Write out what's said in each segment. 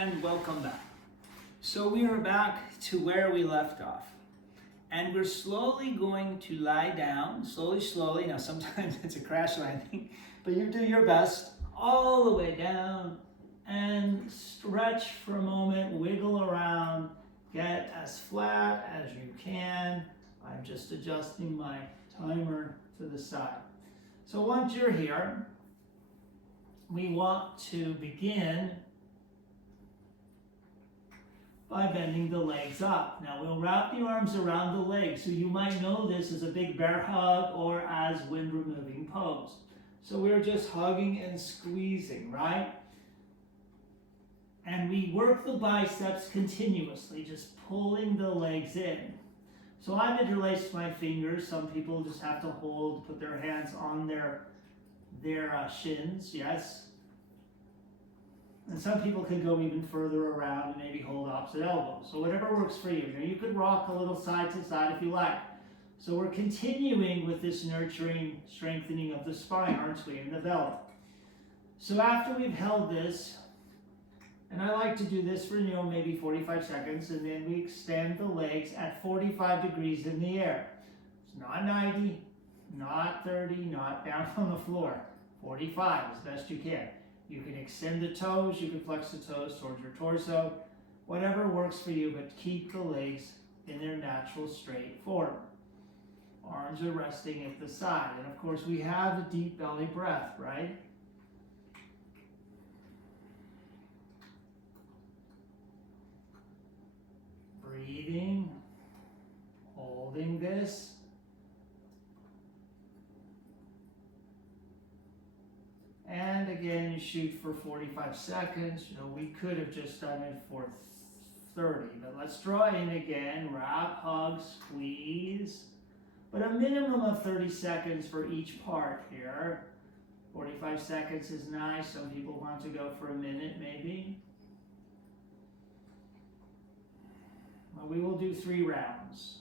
and welcome back. So we are back to where we left off. And we're slowly going to lie down, slowly. Now sometimes it's a crash landing, but you do your best all the way down and stretch for a moment, wiggle around, get as flat as you can. I'm just adjusting my timer to the side. So once you're here, we want to begin by bending the legs up. Now we'll wrap the arms around the legs, so you might know this as a big bear hug or as wind removing pose. So we're just hugging and squeezing, right? And we work the biceps continuously, just pulling the legs in. So I've interlaced my fingers. Some people just have to put their hands on their shins, yes. And some people can go even further around and maybe hold opposite elbows. So whatever works for you. Now you could rock a little side to side if you like. So we're continuing with this nurturing, strengthening of the spine, aren't we, and the belly. So after we've held this, and I like to do this for maybe 45 seconds, and then we extend the legs at 45 degrees in the air. It's not 90, not 30, not down on the floor. 45 as best you can. You can extend the toes, you can flex the toes towards your torso, whatever works for you, but keep the legs in their natural straight form. Arms are resting at the side, and of course we have a deep belly breath, right? Breathing, holding this. And again, you shoot for 45 seconds. We could have just done it for 30, but let's draw in again. Wrap, hug, squeeze. But a minimum of 30 seconds for each part here. 45 seconds is nice. Some people want to go for a minute, maybe. Well, we will do 3 rounds.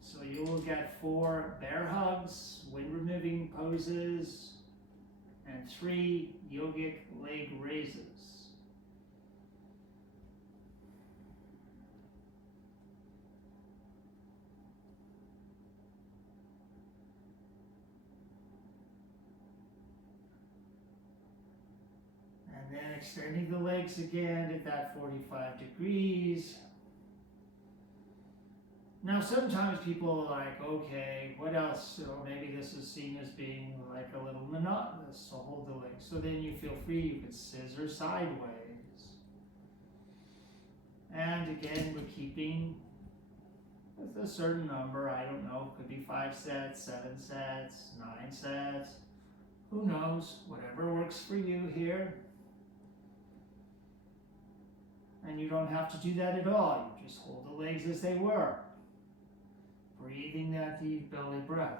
So you will get 4 bear hugs, wind removing poses, and 3 yogic leg raises. And then extending the legs again at that 45 degrees. Now, sometimes people are like, okay, what else? Or maybe this is seen as being like a little monotonous, so hold the legs. So then you feel free, you can scissor sideways. And again, we're keeping with a certain number, I don't know, could be 5 sets, 7 sets, 9 sets, who knows, whatever works for you here. And you don't have to do that at all, you just hold the legs as they were. Breathing that deep belly breath.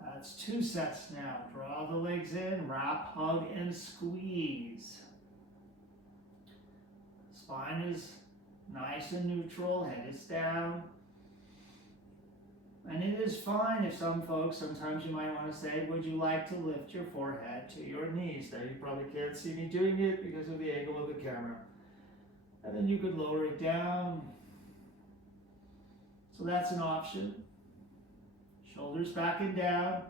That's 2 sets now. Draw the legs in, wrap, hug, and squeeze. Spine is nice and neutral, head is down. And it is fine if sometimes you might want to say, would you like to lift your forehead to your knees? Now you probably can't see me doing it because of the angle of the camera. And then you could lower it down. So that's an option. Shoulders back and down.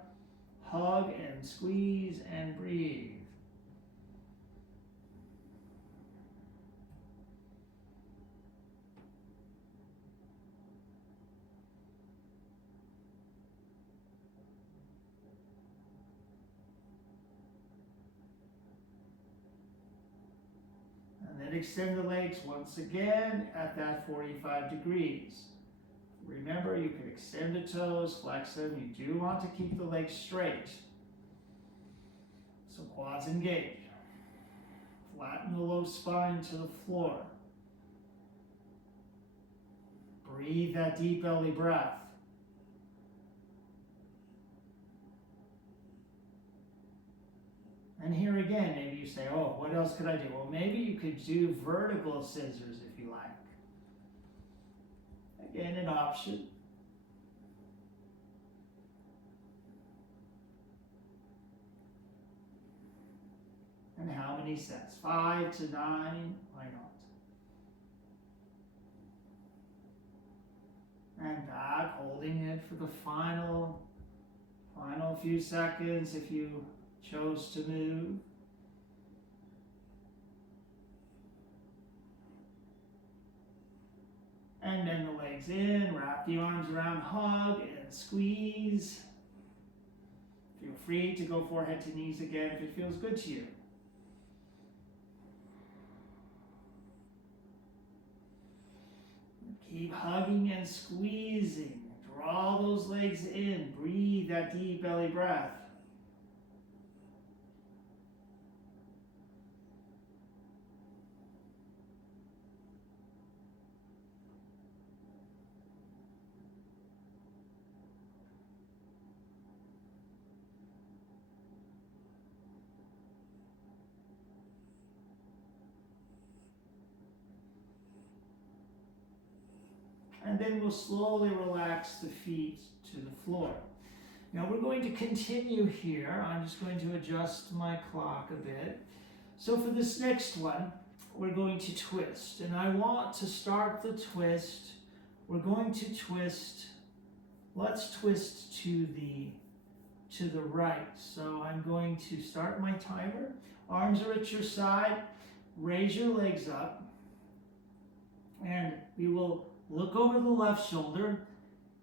Hug and squeeze and breathe. And then extend the legs once again at that 45 degrees. Remember, you can extend the toes, flex them. You do want to keep the legs straight. So quads engage. Flatten the low spine to the floor. Breathe that deep belly breath. And here again, maybe you say, oh, what else could I do? Well, maybe you could do vertical scissors if you like. Again, an option. many sets? 5 to 9? Why not? And back, holding it for the final few seconds if you chose to move. And then the legs in, wrap the arms around, hug and squeeze. Feel free to go forehead to knees again if it feels good to you. Keep hugging and squeezing. Draw those legs in. Breathe that deep belly breath. And then we'll slowly relax the feet to the floor. Now we're going to continue here. I'm just going to adjust my clock a bit. So for this next one, we're going to twist. And I want to start the twist. We're going to twist. Let's twist to the right. So I'm going to start my timer. Arms are at your side. Raise your legs up. And we will look over the left shoulder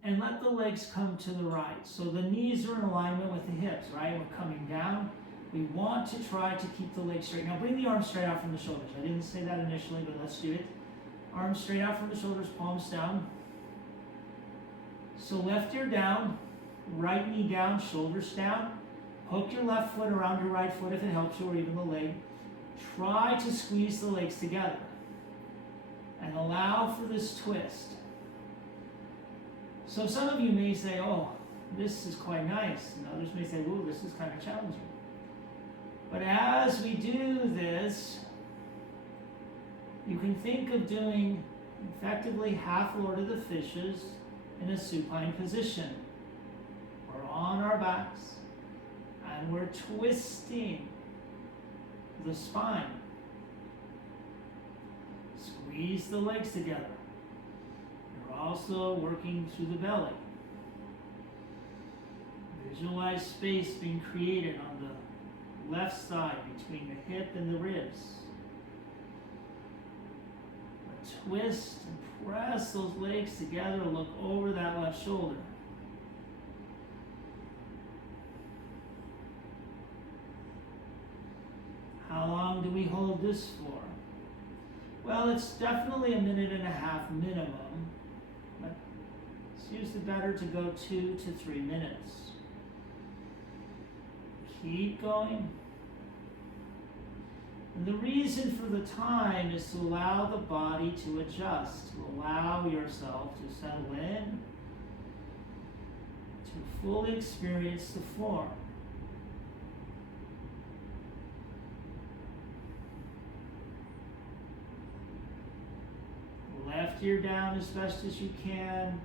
and let the legs come to the right. So the knees are in alignment with the hips, right? We're coming down. We want to try to keep the legs straight. Now bring the arms straight out from the shoulders. I didn't say that initially, but let's do it. Arms straight out from the shoulders, palms down. So left ear down, right knee down, shoulders down. Hook your left foot around your right foot if it helps you, or even the leg. Try to squeeze the legs together. And allow for this twist. So some of you may say, oh, this is quite nice. And others may say, oh, this is kind of challenging. But as we do this, you can think of doing effectively half Lord of the Fishes in a supine position. We're on our backs and we're twisting the spine. Squeeze the legs together. You're also working through the belly. Visualize space being created on the left side between the hip and the ribs. Twist and press those legs together. Look over that left shoulder. How long do we hold this for? Well, it's definitely 1.5 minutes minimum, but it's usually better to go 2 to 3 minutes. Keep going. And the reason for the time is to allow the body to adjust, to allow yourself to settle in, to fully experience the form. Left ear down as best as you can.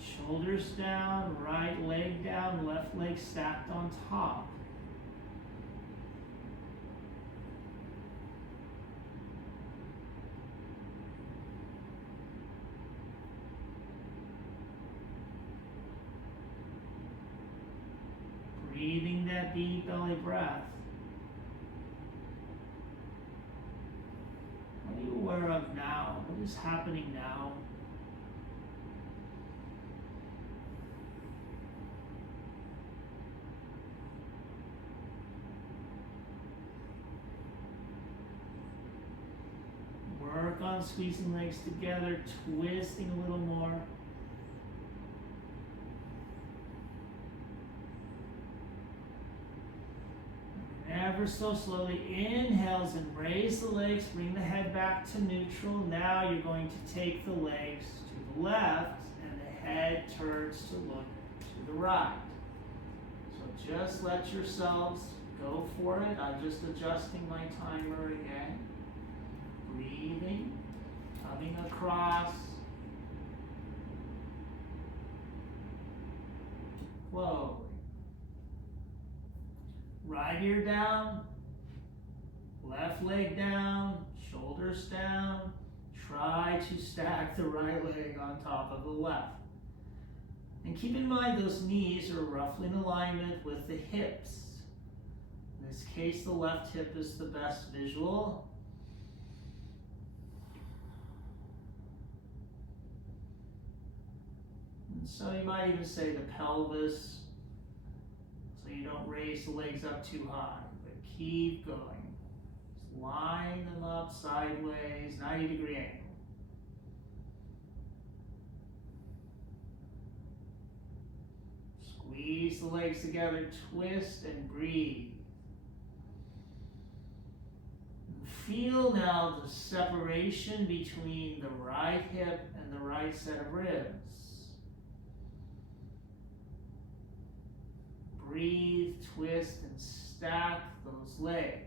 Shoulders down, right leg down, left leg stacked on top. Breathing that deep belly breath. What are you aware of now? What is happening now? Work on squeezing legs together, twisting a little more. Ever so slowly, inhales and raise the legs, bring the head back to neutral. Now you're going to take the legs to the left and the head turns to look to the right. So just let yourselves go for it. I'm just adjusting my timer again. Breathing, coming across. Flow. Right ear down, Left leg down, shoulders down. Try to stack the right leg on top of the left. And keep in mind those knees are roughly in alignment with the hips. In this case, the left hip is the best visual. And so you might even say the pelvis, so you don't raise the legs up too high, but keep going. Just line them up sideways, 90-degree angle. Squeeze the legs together, twist and breathe. Feel now the separation between the right hip and the right set of ribs. Breathe, twist, and stack those legs.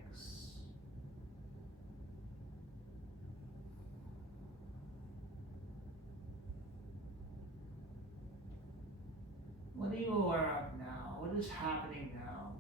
What are you aware of now? What is happening now?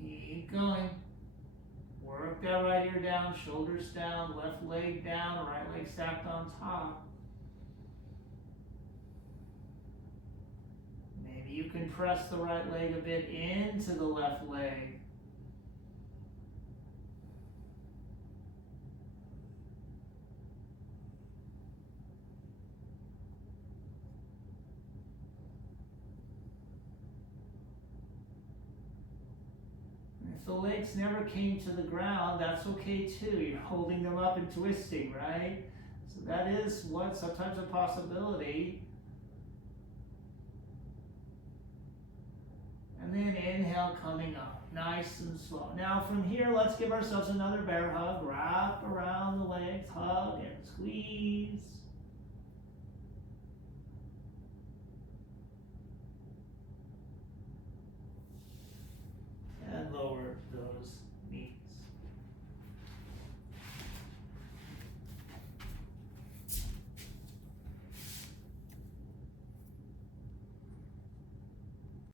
Keep going. Work that right ear down, shoulders down, left leg down, right leg stacked on top. Maybe you can press the right leg a bit into the left leg. If the legs never came to the ground, that's okay too. You're holding them up and twisting, right? So that is sometimes a possibility. And then inhale, coming up, nice and slow. Now from here, let's give ourselves another bear hug.